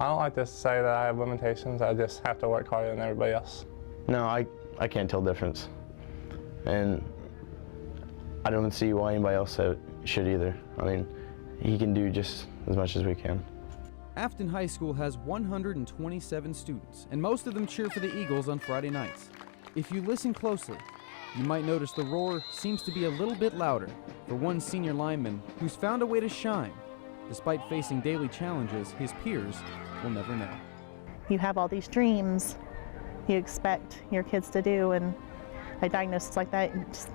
I don't like to say that I have limitations. I just have to work harder than everybody else. No, I can't tell the difference. And I don't see why anybody else should either. I mean, he can do just as much as we can. Afton High School has 127 students, and most of them cheer for the Eagles on Friday nights. If you listen closely, you might notice the roar seems to be a little bit louder for one senior lineman who's found a way to shine. Despite facing daily challenges, his peers will never know. You have all these dreams you expect your kids to do, and a diagnosis like that just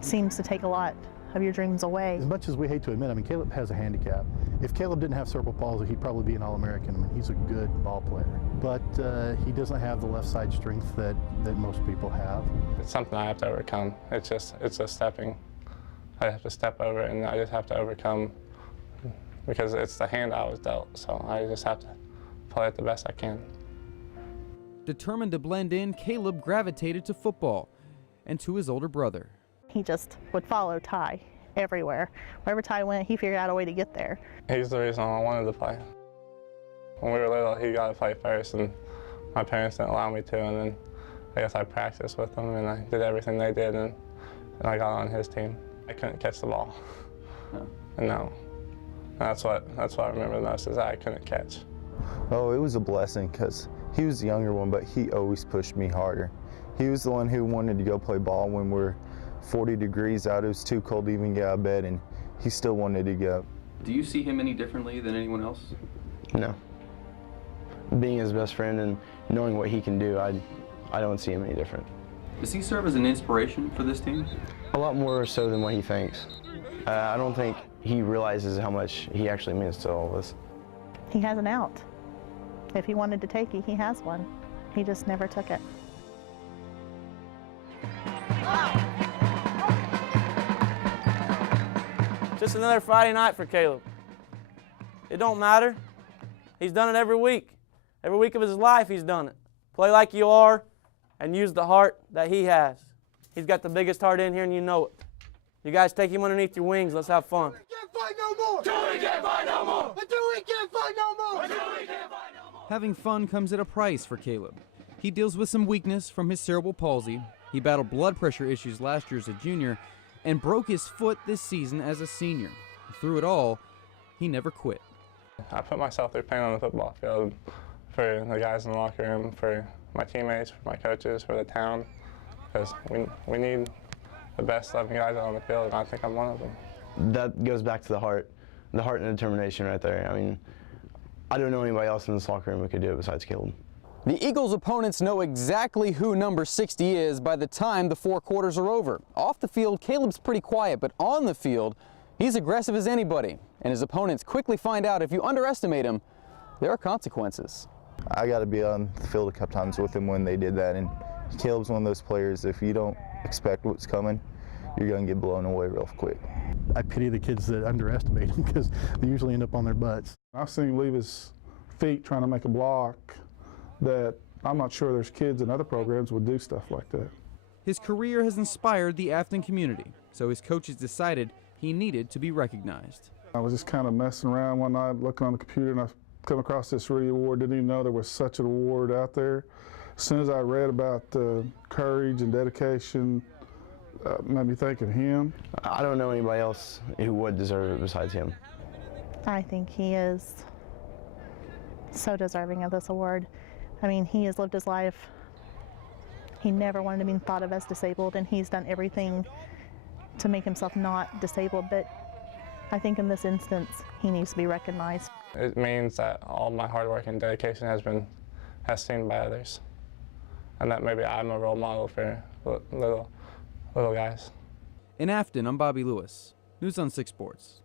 seems to take a lot of your dreams away. As much as we hate to admit, I mean, Kaleb has a handicap. If Kaleb didn't have cerebral palsy, he'd probably be an All-American. I mean, he's a good ball player. But he doesn't have the left side strength that most people have. It's something I have to overcome. It's a stepping. I have to step over it, and I just have to overcome because it's the hand I was dealt. So I just have to play it the best I can. Determined to blend in, Kaleb gravitated to football and to his older brother. He just would follow Ty everywhere. Wherever Ty went, he figured out a way to get there. He's the reason I wanted to play. When we were little, he got to play first, and my parents didn't allow me to, and then I guess I practiced with them, and I did everything they did, and I got on his team. I couldn't catch the ball. No. That's what I remember the most is that I couldn't catch. Oh, it was a blessing because he was the younger one, but he always pushed me harder. He was the one who wanted to go play ball when we're 40 degrees out. It was too cold to even get out of bed, and he still wanted to go. Do you see him any differently than anyone else? No. Being his best friend and knowing what he can do, I don't see him any different. Does he serve as an inspiration for this team? A lot more so than what he thinks. I don't think he realizes how much he actually means to all of us. He has an out. If he wanted to take it, he has one. He just never took it. Just another Friday night for Kaleb. It don't matter. He's done it every week. Every week of his life he's done it. Play like you are and use the heart that he has. He's got the biggest heart in here and you know it. You guys take him underneath your wings. Let's have fun. We can't fight no more. Until we can't fight no more. Until we can't fight no more. Until we can't fight no more. Having fun comes at a price for Kaleb. He deals with some weakness from his cerebral palsy. He battled blood pressure issues last year as a junior and broke his foot this season as a senior. Through it all, he never quit. I put myself through pain on the football field for the guys in the locker room, for my teammates, for my coaches, for the town, because we need the best 11 guys out on the field, and I think I'm one of them. That goes back to the heart and determination right there. I mean, I don't know anybody else in this locker room who could do it besides Kaleb. The Eagles' opponents know exactly who number 60 is by the time the 4 quarters are over. Off the field, Kaleb's pretty quiet, but on the field, he's aggressive as anybody. And his opponents quickly find out if you underestimate him, there are consequences. I got to be on the field a couple times with him when they did that, and Kaleb's one of those players, if you don't expect what's coming, you're going to get blown away real quick. I pity the kids that underestimate him because they usually end up on their butts. I've seen him leave his feet trying to make a block that I'm not sure there's kids in other programs would do stuff like that. His career has inspired the Afton community, so his coaches decided he needed to be recognized. I was just kind of messing around one night, looking on the computer, and I come across this Rudy Award. Didn't even know there was such an award out there. As soon as I read about courage and dedication, made me think of him. I don't know anybody else who would deserve it besides him. I think he is so deserving of this award. I mean, he has lived his life. He never wanted to be thought of as disabled, and he's done everything to make himself not disabled, but I think in this instance, he needs to be recognized. It means that all my hard work and dedication has seen by others, and that maybe I'm a role model for little guys. In Afton, I'm Bobby Lewis, News on 6 Sports.